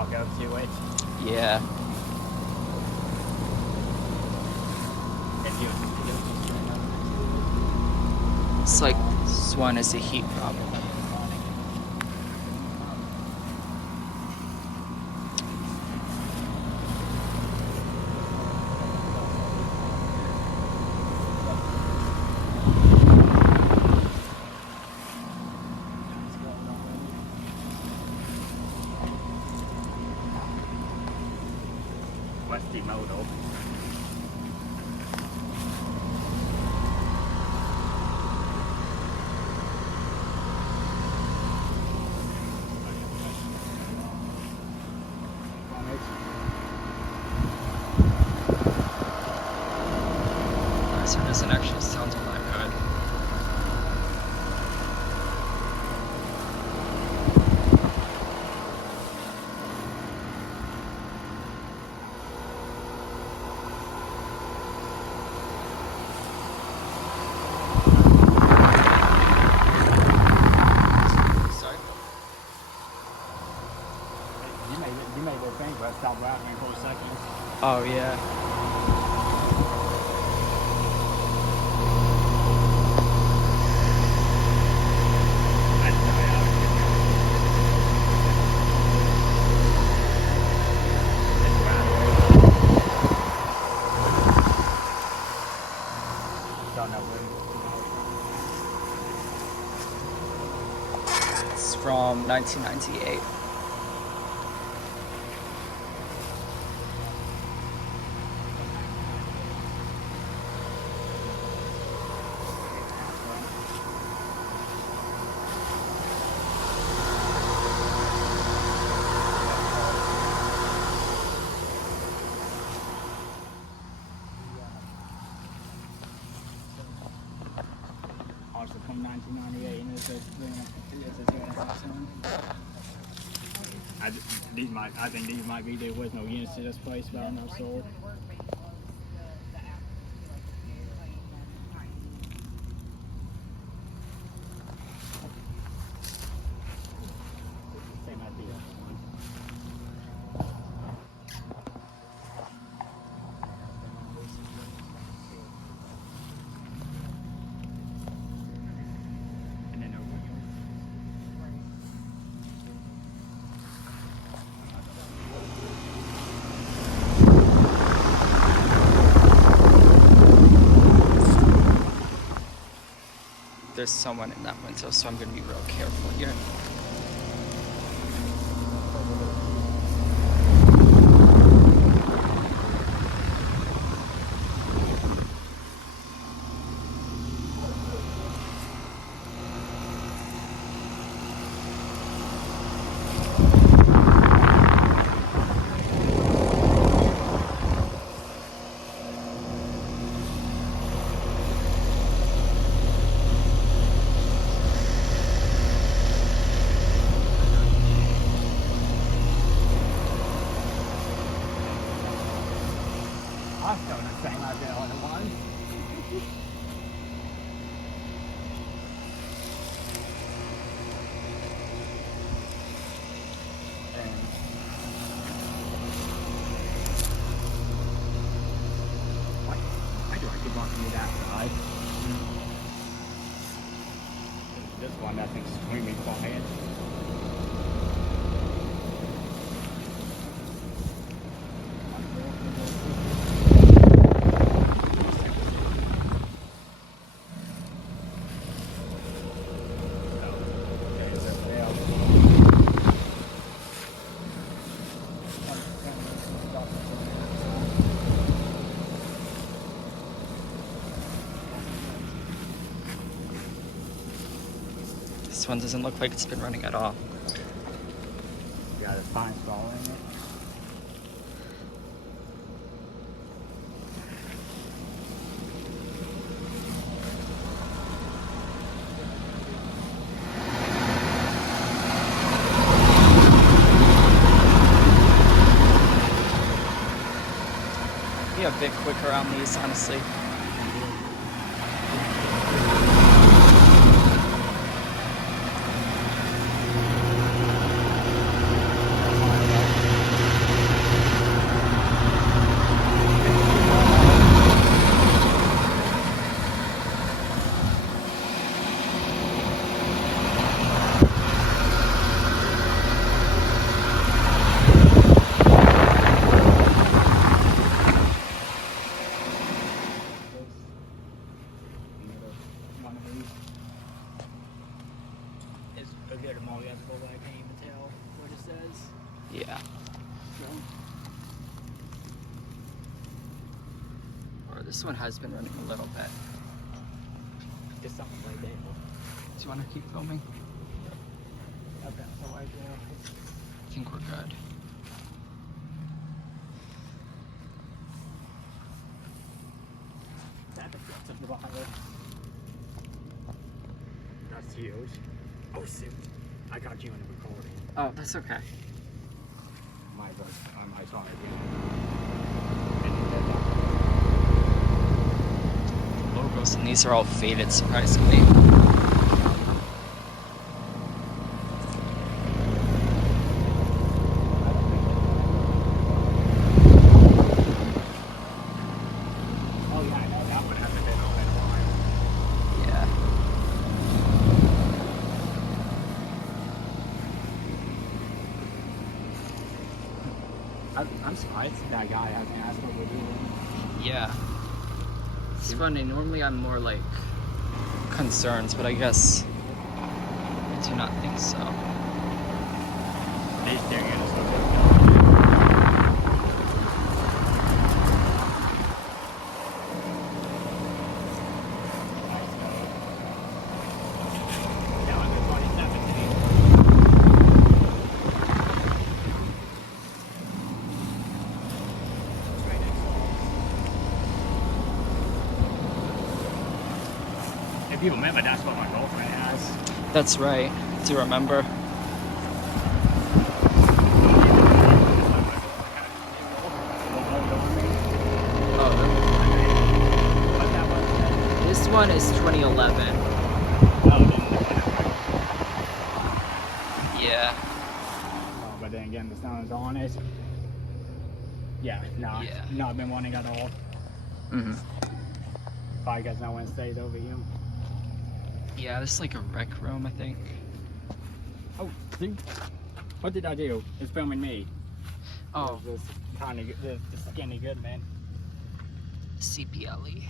walk over to it. Yeah. It's like this one is a heat problem. Westy modal. This one doesn't actually sound all that good. Sorry? You made that thing, but I stopped rattling for a second. Oh yeah. It's from 1998. Also from 1998, and I think these might be there was no units to this place, but I don't know sold. Same idea. And then over here. There's someone in that window, so I'm gonna be real careful here. I'm still the same idea on the one. Why do I keep wanting to that side? This one that's extremely quiet. This one doesn't look like it's been running at all. Got a fine stall in it. Be a bit quicker on these, honestly. there tomorrow. You have to go, but I can't even tell what it says. Yeah. So, Or this one has been running a little bit. just something right there. Do you want to keep filming? Okay, so right there. I think we're good. Something behind it. That's huge. Oh, shoot. I got you in the recording. Oh, that's okay. My voice. I'm sorry. Logos, and these are all faded, surprisingly. Oh, yeah, I know. That one hasn't been on in a while. Yeah. I'm surprised that guy hasn't asked what we're doing. Yeah. It's funny. Normally I'm more like concerned, but I guess I do not think so. They're gonna start. If you remember, that's what my girlfriend has. That's right. Do you remember? Oh, this one is 2011. Yeah. Oh, but then again, the sound's on it. Yeah, no, Yeah. not been wanting at all. Mm-hmm. Probably because no one stays over here. Yeah, this is like a rec room, I think. Oh, see? What did I do? It's filming me. Oh, This kind of the skinny good man. CPLE.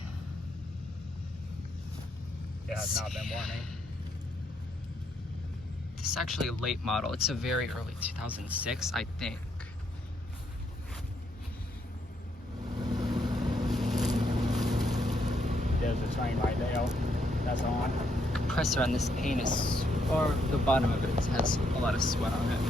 Yeah, it's not been warning. This is actually a late model. It's a very early 2006, I think. There's a train right there. That's on. Compressor on this paint is, or the bottom of it has a lot of sweat on it.